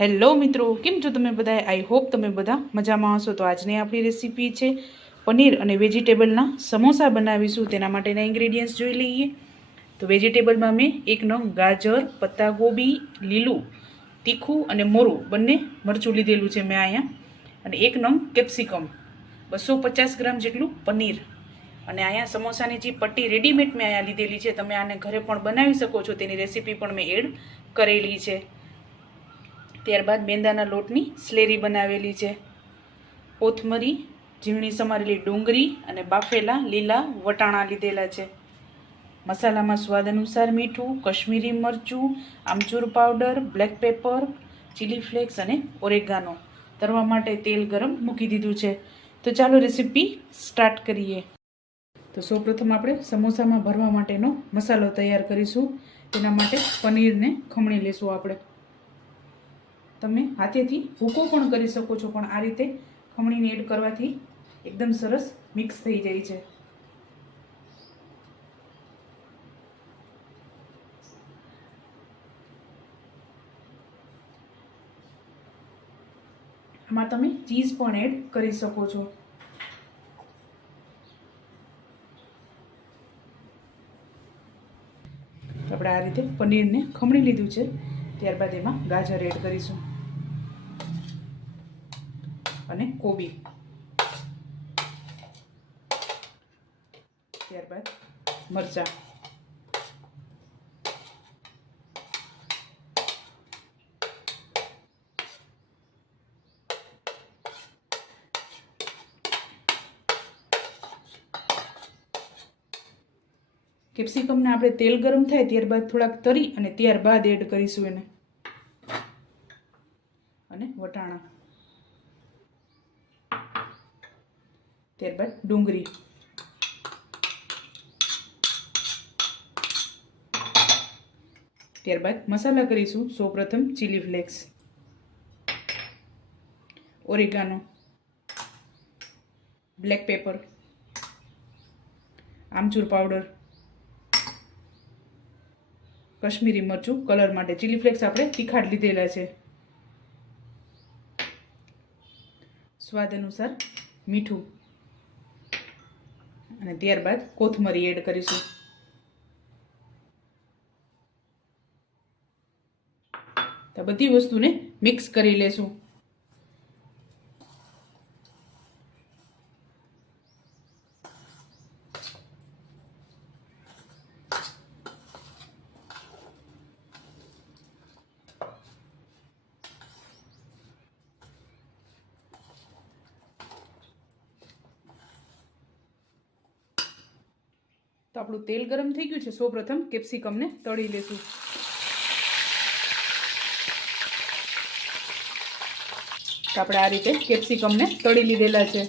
Hello મિત્રો, કેમ છો તમે બધા? આઈ હોપ તમે બધા મજામાં હશો. તો આજની આપણી રેસીપી છે પનીર અને વેજીટેબલના સમોસા બનાવીશું. તેના માટેના ઇન્ગ્રેડિયન્ટ્સ જોઈ લઈએ. તો વેજીટેબલમાં મેં 1 નંગ ગાજર, પત્તાગોબી, લીલું તીખું અને મોરું બંને મરચું લીધેલું છે મેં અહીંયા, અને 1 નંગ કેપ્સિકમ, 250 ગ્રામ જેટલું પનીર, અને અહીંયા સમોસાની જે પટ્ટી રેડીમેડ મેં અહીંયા લીધેલી છે. તમે આને ઘરે પણ બનાવી શકો છો, તેની રેસીપી પણ મેં એડ કરેલી છે. ત્યારબાદ મેંદાના લોટની સ્લેરી બનાવેલી છે, કોથમરી, ઝીણી સમારેલી ડુંગળી અને બાફેલા લીલા વટાણા લીધેલા છે. મસાલામાં સ્વાદ અનુસાર મીઠું, કશ્મીરી મરચું, આમચૂર powder, black pepper, chili flakes અને ઓરેગાનો. તળવા માટે તેલ ગરમ મૂકી દીધું છે. તો ચાલો રેસીપી સ્ટાર્ટ કરીએ. તો સૌપ્રથમ આપણે સમોસામાં ભરવા માટેનો મસાલો તૈયાર કરીશું. તેના માટે પનીરને ખમણી લેશું. આપણે તમે હાથેથી ભૂકો પણ કરી શકો છો, પણ આ રીતે ખમણીને એડ કરવાથી એકદમ સરસ મિક્સ થઈ જાય છે. આમાં તમે ચીઝ પણ એડ કરી શકો છો. આપણે આ રીતે પનીરને ખમણી લીધું છે. ત્યારબાદ એમાં ગાજર એડ કરીશું અને કોબી, ત્યારબાદ મરચાં, કેપ્સિકમને આપણે તેલ ગરમ થાય ત્યારબાદ થોડાક તરી અને ત્યારબાદ એડ કરીશું એને, અને વટાણા, ત્યારબાદ ડુંગળી, ત્યારબાદ મસાલા કરીશું. સૌપ્રથમ chili flakes, oregano, black pepper, આમચૂર પાવડર, કશ્મીરી મરચું કલર માટે, ચીલી ફ્લેક્સ આપણે તીખાટ લીધેલા છે, સ્વાદ અનુસાર મીઠું, અને ત્યારબાદ કોથમરી એડ કરીશું. તો બધી વસ્તુને મિક્સ કરી લેશું. તો આપણું તેલ ગરમ થઈ ગયું છે. સૌપ્રથમ કેપ્સિકમને તળી લેશું. તો આપણે આ રીતે કેપ્સિકમને તળી લીધેલા છે.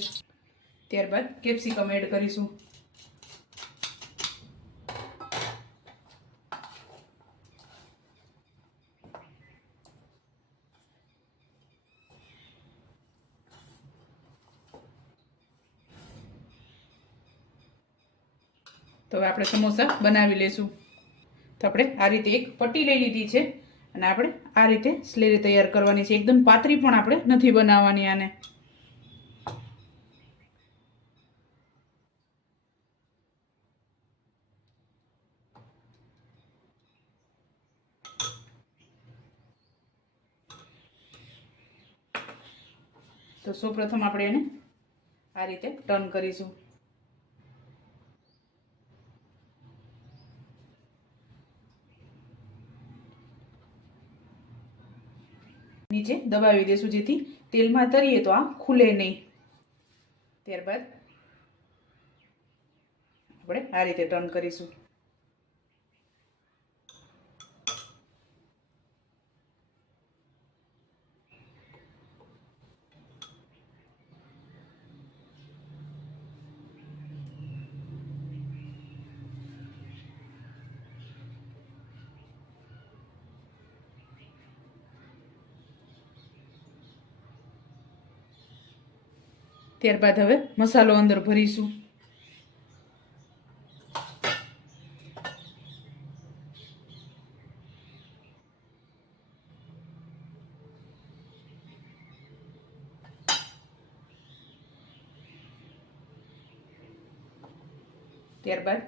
ત્યારબાદ કેપ્સિકમ એડ કરીશું. તો હવે આપણે સમોસા બનાવી લેશું. તો આપણે આ રીતે એક પટ્ટી લઈ લીધી છે, અને આપણે આ રીતે સ્લેરી તૈયાર કરવાની છે. એકદમ પાતળી પણ આપણે નથી બનાવવાની આને. તો સૌપ્રથમ આપણે એને આ રીતે ટર્ન કરીશું. નીચે દબાવી દેશું, જેથી તેલમાં તરીએ તો આ ખુલે નહીં. ત્યારબાદ આપણે આ રીતે ટર્ન કરીશું. ત્યારબાદ હવે મસાલો અંદર ભરીશું. ત્યારબાદ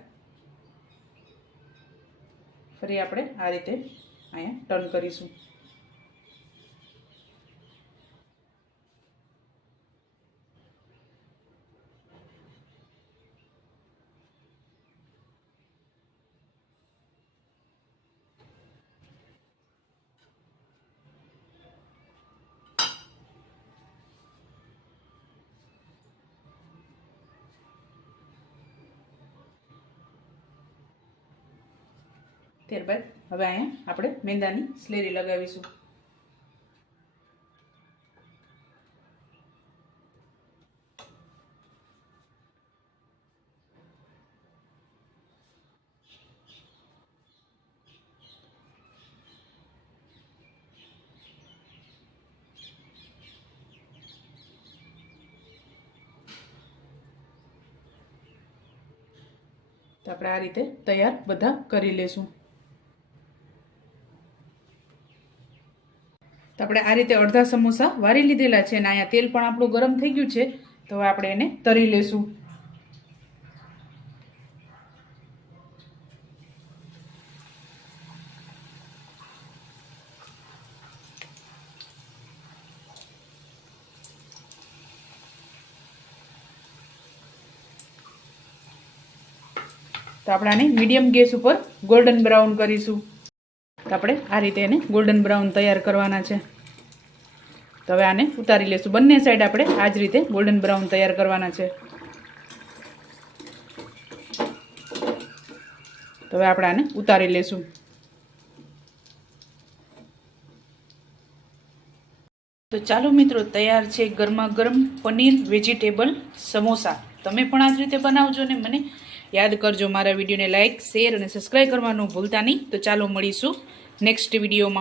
ફરી આપણે આ રીતે અહીંયા ટર્ન કરીશું. ત્યારબાદ હવે અહીંયા આપણે મેંદાની સ્લેરી લગાવીશું. તો આપણે આ રીતે તૈયાર બધા કરી લેશું. તો આપણે આ રીતે અડધા સમોસા વારી લીધેલા છે અને અહીંયા તેલ પણ આપણું ગરમ થઈ ગયું છે. તો હવે આપણે એને તળી લેશું. તો આપણે આને મીડિયમ ગેસ ઉપર ગોલ્ડન બ્રાઉન કરીશું. તો આપણે આ રીતે એને ગોલ્ડન બ્રાઉન તૈયાર કરવાના છે. તો હવે આને ઉતારી લેશું. બંને સાઈડ આપણે આ જ રીતે ગોલ્ડન બ્રાઉન તૈયાર કરવાના છે. તો હવે આપણે આને ઉતારી લેશું. તો ચાલો મિત્રો, તૈયાર છે ગરમા ગરમ પનીર વેજીટેબલ સમોસા. તમે પણ આ જ રીતે બનાવજો ને મને યાદ કરજો. મારા વિડીયોને લાઇક, શેર અને સબસ્ક્રાઈબ કરવાનું ભૂલતા નહીં. તો ચાલો મળીશું નેક્સ્ટ વિડીયોમાં.